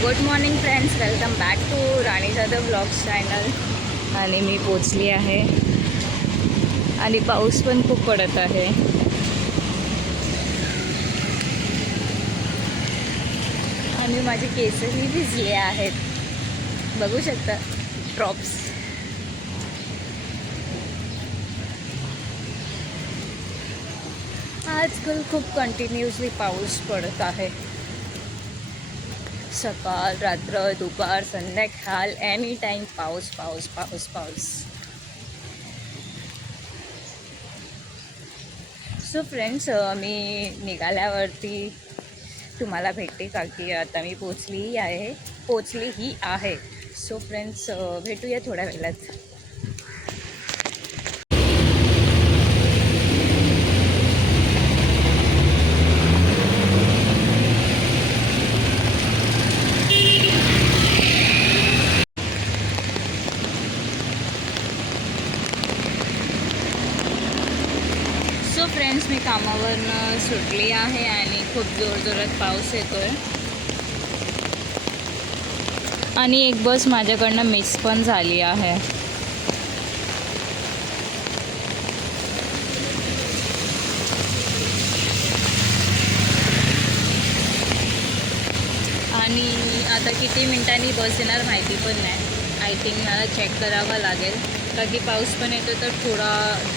Good morning friends, welcome back to Rani Jadhav blogs channel. आणि मी पोचली आहे आणि पाऊस पण खूप पडत आहे. आणि माझे केसही भिजले आहेत, बघू शकता ड्रॉप्स. आजकाल खूप कंटिन्युअसली पाऊस पडत आहे. सकाळ, रात्र, दुपार, संध्याकाळ, एनी टाईम पाऊस पाऊस पाऊस पाऊस. सो फ्रेंड्स, मी निघाल्यावरती तुम्हाला भेटते का की आता मी पोचलीही आहे. सो फ्रेंड्स, भेटूया थोड्या वेळात. सो फ्रेंड्स, मी कामावरनं सुटली आहे आणि खूप जोरजोरात पाऊस येतोय. आणि एक बस माझ्याकडनं मिस पण झाली आहे. आणि आता किती मिनिटांनी बस येणार माहिती पण नाही. आय थिंक मला चेक करावं लागेल, का की पाऊस पण येतो तर थोडा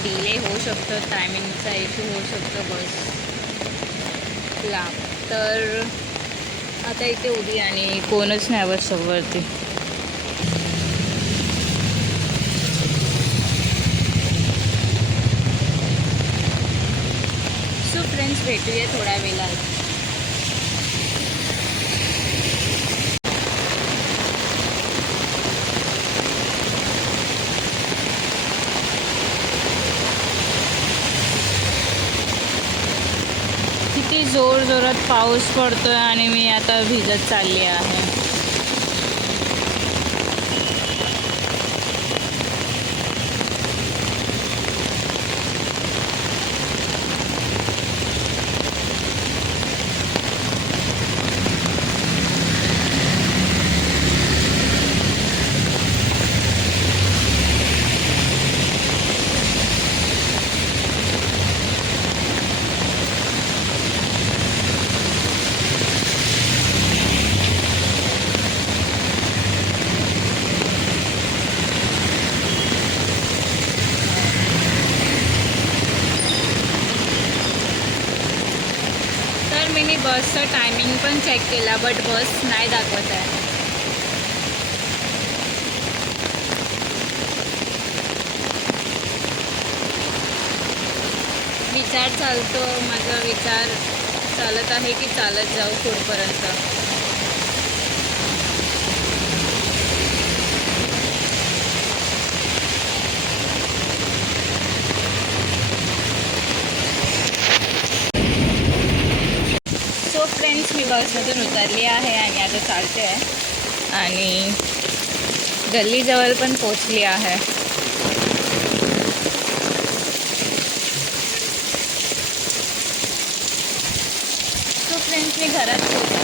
डिले होऊ शकतो, टायमिंगचा इश्यू होऊ शकतो बसला. तर आता इथे उभी आणि कोणच नाही बसवरती. सो फ्रेंड्स, भेटूया थोड्या वेळात. किती जोरात पाऊस पडतोय आणि मी आता भिजत चालली आहे. मी बसचं टायमिंग पण चेक केला, बट बस नाही दाखवत आहे. माझा विचार चालत आहे की चालत जाऊ पुढपर्यंत. फ्रेंड्स, मी बसमधून उतरली आहे आणि आता चालते आहे आणि गल्लीजवळ पण पोचली आहे. सो फ्रेंड्स, मी घरात पोचले.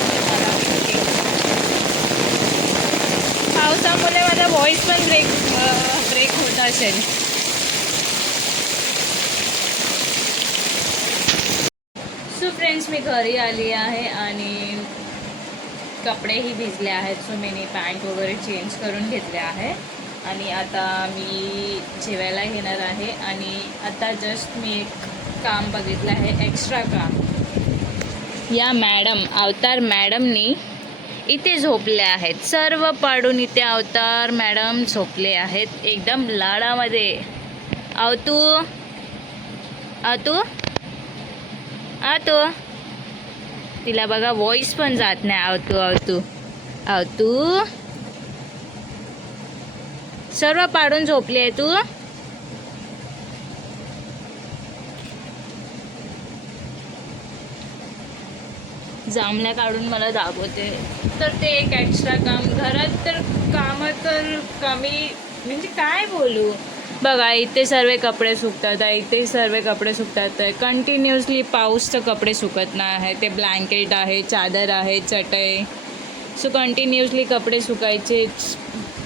पावसामुळे माझा व्हॉइस पण ब्रेक होत असेल. सो फ्रेंड्स, मी घरी आली आहे आणि कपडेही भिजले आहेत. सो मी पॅन्ट वगैरे चेंज करून घेतले आहे आणि आता मी जेवायला घेणार आहे. आणि आता जस्ट मी एक काम बघितलं आहे, एक्स्ट्रा काम. या मॅडम, अवतार मॅडमनी इथे झोपले आहेत. सर्व पाडून इथे अवतार मॅडम झोपले आहेत एकदम लाडामध्ये. आवतू तिला बघा, व्हॉइस पण जात नाही. आवतू सर्व पाडून झोपली आहे तू. जांभळ्या काढून मला दाखवते. तर ते एक एक्स्ट्रा काम. घरात तर कामं तर कमी, म्हणजे काय बोलू. बघा, इथे सर्व कपडे सुकतात आहे, इथे सर्व कपडे सुकतात आहे. कंटिन्युअसली पाऊस तर कपडे सुकत नाही आहे. ते ब्लँकेट आहे, चादर आहे, चटई, सो कंटिन्युअसली कपडे सुकायचे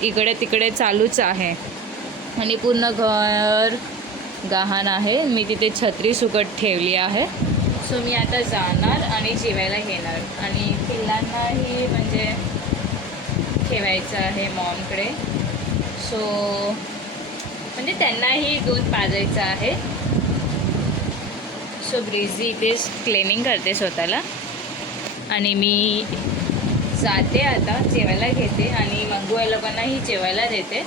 इकडे तिकडे चालूच आहे आणि पूर्ण घर गहाण आहे. मी तिथे छत्री सुकत ठेवली आहे. सो मी आता जाणार आणि जेवायला घेणार आणि पिल्लांनाही म्हणजे ठेवायचं आहे मॉमकडे. सो म्हणजे त्यांनाही दूध पाजायचं आहे. सो ब्रिझी इथेच क्लिनिंग करते स्वतःला आणि मी जाते आता जेवायला घेते आणि मंगू या लोकांनाही जेवायला देते.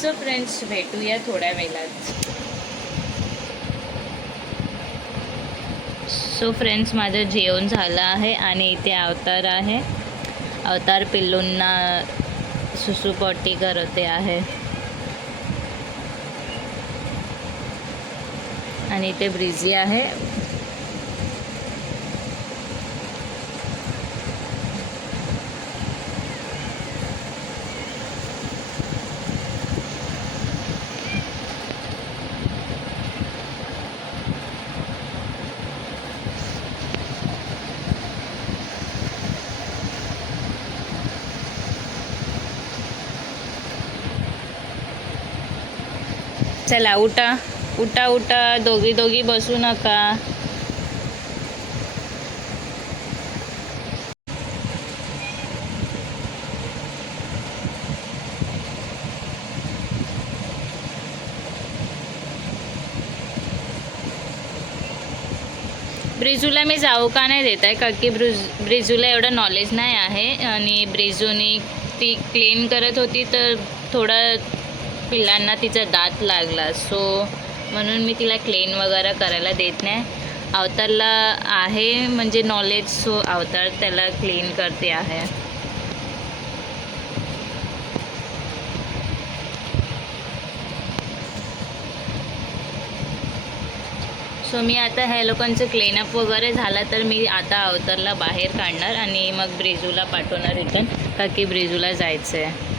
सो फ्रेंड्स भेटूया थोड्या वेळात. सो फ्रेंड्स माझं जेवण झालं आहे आणि इथे अवतार आहे. अवतार पिल्लूंना सुसूपॉटी करते आहे आणि इथे ब्रिझी आहे. चला उठा उठा उठा, दोघी दोघी बसू नका. ब्रिजूला मी जाऊ का नाही देत आहे, का की ब्रिजूला एवढं नॉलेज नाही आहे आणि ब्रिजूने ती क्लीन करत होती तर थोडं पिल्लांना तिचा दात लागला. सो म्हणून मी तिला क्लीन वगैरे करायला देत नाही. अवतारला आहे म्हणजे नॉलेज, सो अवतार त्याला क्लीन करते आहे. सो मी आता ह्या लोकांचं क्लीनअप वगैरे झाला तर मी आता अवतारला बाहेर काढणार आणि मग ब्रिजूला पाठवणार रिटर्न, का की ब्रिजूला जायचं आहे.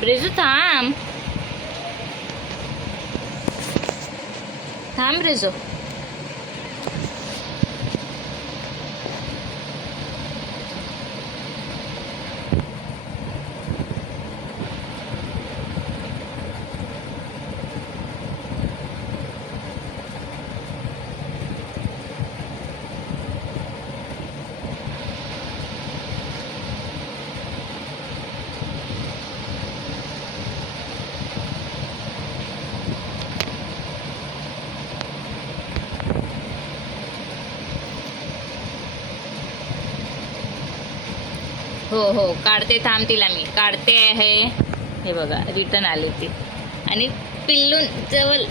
ब्रिजू थांब थांब ब्रिजू. हो हो काढते, थांब तिला मी काढते आहे. हे बघा रिटर्न आली ती आणि पिल्लून जवळ.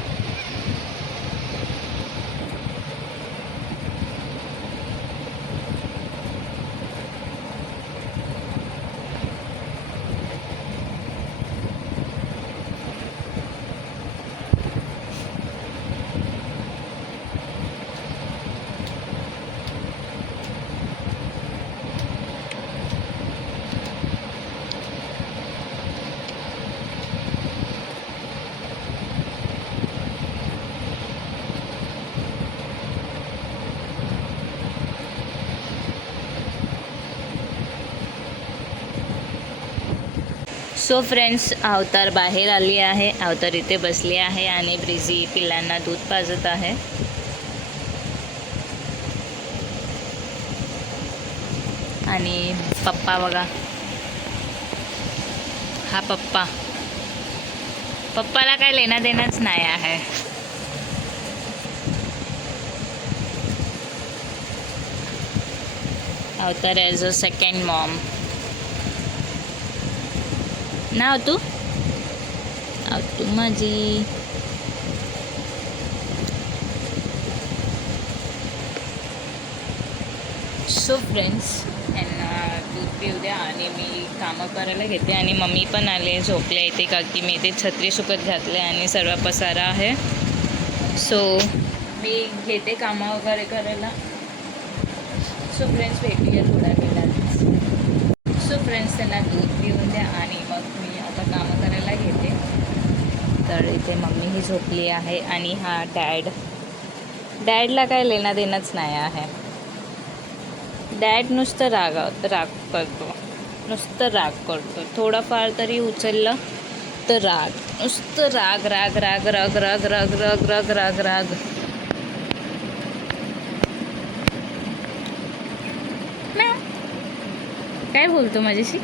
सो फ्रेंड्स अवतार बाहेर आली आहे. अवतार इथे बसली आहे आणि ब्रिझी पिल्लांना दूध पाजत आहे. आणि पप्पा बघा, हा पप्पा, पप्पाला काय लेणं देणंच नाही आहे. अवतार ॲज अ सेकंड मॉम. नाव तू तू माझी. सो फ्रेंड्स यांना दूध पिऊ द्या आणि मी कामं करायला घेते. आणि मम्मी पण आले, झोपले इथे, का की मी इथे छत्री सुकत घातले आणि सर्व पसारा आहे. सो मी घेते कामं वगैरे करायला. सो फ्रेंड्स भेटूया थोड्या वेळात. सो फ्रेंड्स त्यांना दूध पिऊन द्या आणि मग मी आता कामं करायला घेते. तर इथे मम्मी ही झोपली आहे आणि हा डॅड डॅडला काय लेणं देणंच नाही आहे. डॅड नुसतं राग करतो, नुसतं राग करतो. थोडंफार तरी उचललं तर राग, नुसतं राग राग राग राग राग राग राग राग राग राग. काय बोलतो माझ्याशी?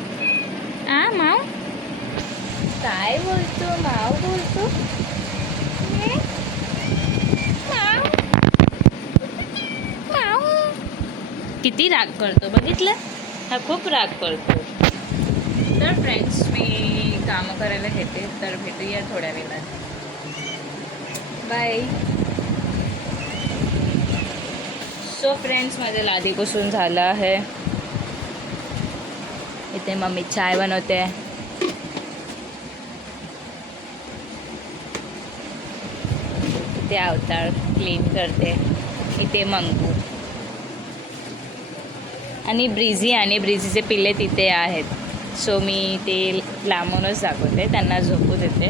माव काय बोलतो? माव बोलतो. किती राग करतो बघितलं, हा खूप राग करतो. तर फ्रेंड्स, मी कामं करायला घेते, तर भेटूया थोड्या वेळात. बाय. सो फ्रेंड्स, माझं लादी पुसून झालं आहे. इथे मम्मी चाय बनवते. इथे अवतार क्लीन करते. इथे मंगू आणि ब्रिझीचे पिल्ले तिथे आहेत. सो मी ते लांबूनच दाखवते, त्यांना झोपू देते.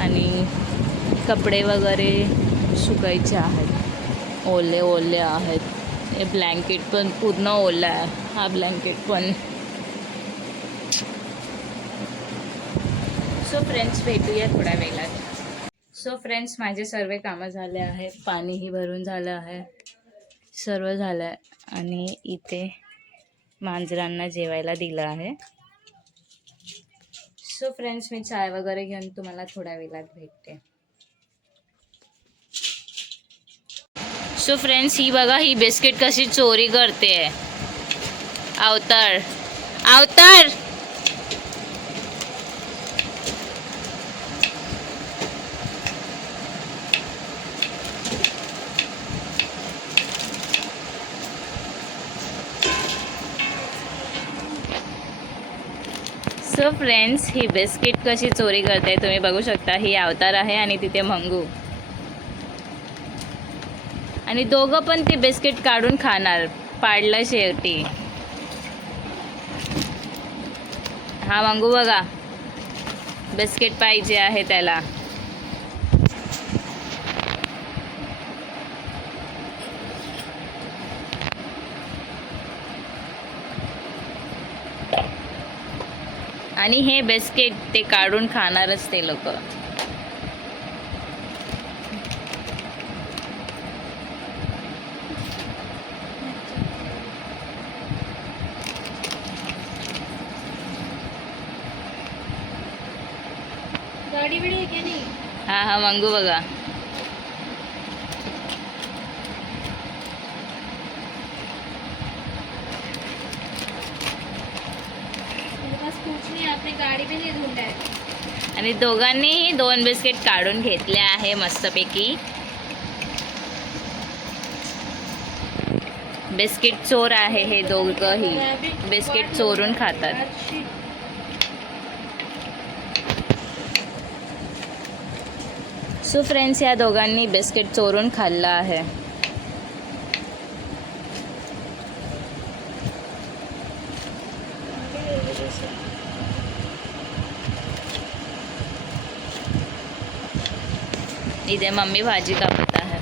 आणि कपडे वगैरे सुकायचे आहेत, ओले आहेत. हे ब्लँकेट पण पूर्ण ओला आहे, हा ब्लँकेट पण. सो फ्रेंड्स, भेटूया थोड्या वेळात. सो फ्रेंड्स, माझे सर्व कामं झाले आहे, पाणीही भरून झालं आहे, सर्व झालं आहे. आणि इथे मांजरांना जेवायला दिलं आहे. सो फ्रेंड्स, मी चाय वगैरे घेऊन तुम्हाला थोड्या वेळात भेटते. सो फ्रेंड्स, ही बघा, ही बिस्किट कशी चोरी करते. अवतार. सो फ्रेंड्स, ही बिस्किट कशी चोरी करते तुम्ही बघू शकता. ही अवतार आहे आणि तिथे मंगू, आणि दोघं पण ती बिस्किट काढून खाणार. पाडलं शेवटी. हा मंगू बघा, बिस्किट पाहिजे आहे त्याला. आणि हे बिस्किट ते काढून खाणारच ते लोक. गाडी बिडी आहे की नाही? हा मंगू बघा. कुछ नहीं, आपने गाड़ी पे नहीं ढूंढा है. आणि दोघांनीही 2 बिस्किट काढून घेतले आहे मस्तपैकी. बिस्किट चोर आहे हे दोघंही, बिस्किट चोरून खातात. सो फ्रेंड्स, या दोघांनी बिस्किट चोरून खाल्लं आहे. इथे मम्मी भाजी कापत आहे.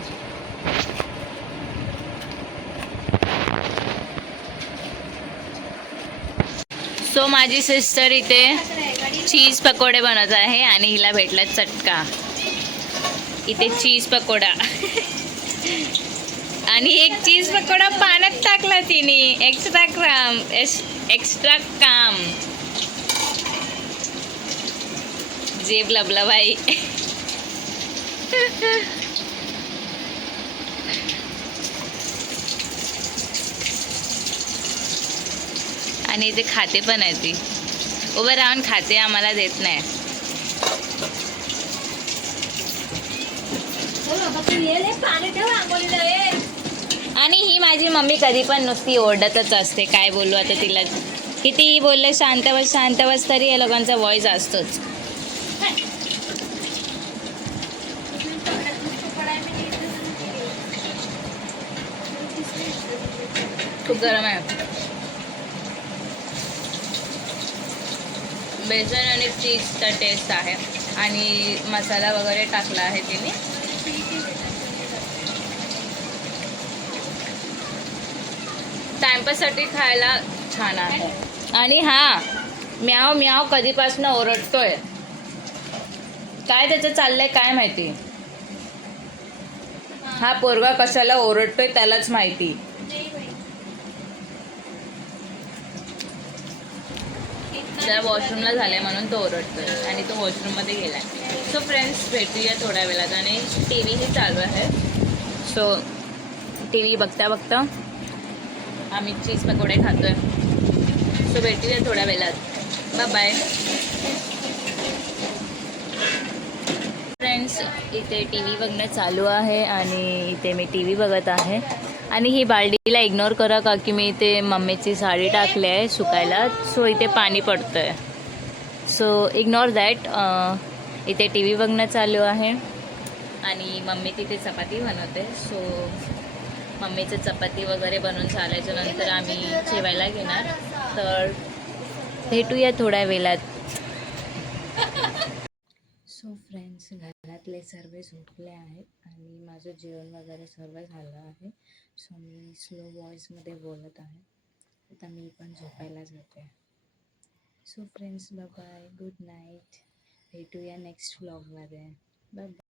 सो माझी सिस्टर इथे चीज पकोडे बनवत आहे आणि हिला भेटला चटका. इथे चीज पकोडा आणि एक चीज पकोडा पाण्यात टाकला तिने. एक्स्ट्रा काम. जेब लबला बाई. आणि इथे खाते पण आहे ती. उभं राहून खाते, आम्हाला देत नाही. आणि ही माझी मम्मी कधी पण नुसती ओरडतच असते. काय बोलू आता तिला. कितीही बोलले शांत बस तरी या लोकांचा व्हॉइस असतोच. खूप गरम आहे. बेसन आणि चीजचा टेस्ट आहे आणि मसाला वगैरे टाकला आहे तिने. टाइमपाससाठी खायला छान आहे. आणि हा म्याव म्याव कधीपासून ओरडतोय, काय त्याचं चाललंय काय माहिती. हा पोरगा कशाला ओरडतोय त्यालाच माहिती. नाही बाई. त्या वॉशरूमला झालाय म्हणून तो ओरडतोय आणि तो वॉशरूममध्ये गेलाय. सो फ्रेंड्स भेटूया थोड्या वेळात. आणि टी व्हीही चालू आहे. सो टी व्ही बघता बघता आम्ही चीज पकोडे खातोय. सो भेटूया थोड्या वेळात. Bye bye. फ्रेंड्स इथे टी व्ही बघणं चालू आहे आणि इथे मी टी व्ही बघत आहे. आणि ही बाल्डीला इग्नोर करा का की मी इथे मम्मीची साडी टाकली आहे सुकायला. सो इथे पाणी पडतं आहे. So ignore that. इथे टी व्ही बघणं चालू आहे आणि मम्मी तिथे चपाती बनवते. सो मम्मीचं चपाती वगैरे बनवून झाल्याच्या नंतर आम्ही जेवायला घेणार. तर भेटूया थोड्या वेळात. सो फ्रेंड्स घरातले सर्व झोपले आहेत आणि माझं जेवण वगैरे सर्व झालं आहे. सो मी स्लो व्हॉईसमध्ये बोलत आहे. आता मी पण झोपायला जाते. So friends bye bye, good night. भेटूया नेक्स्ट व्लॉगमध्ये. Bye bye.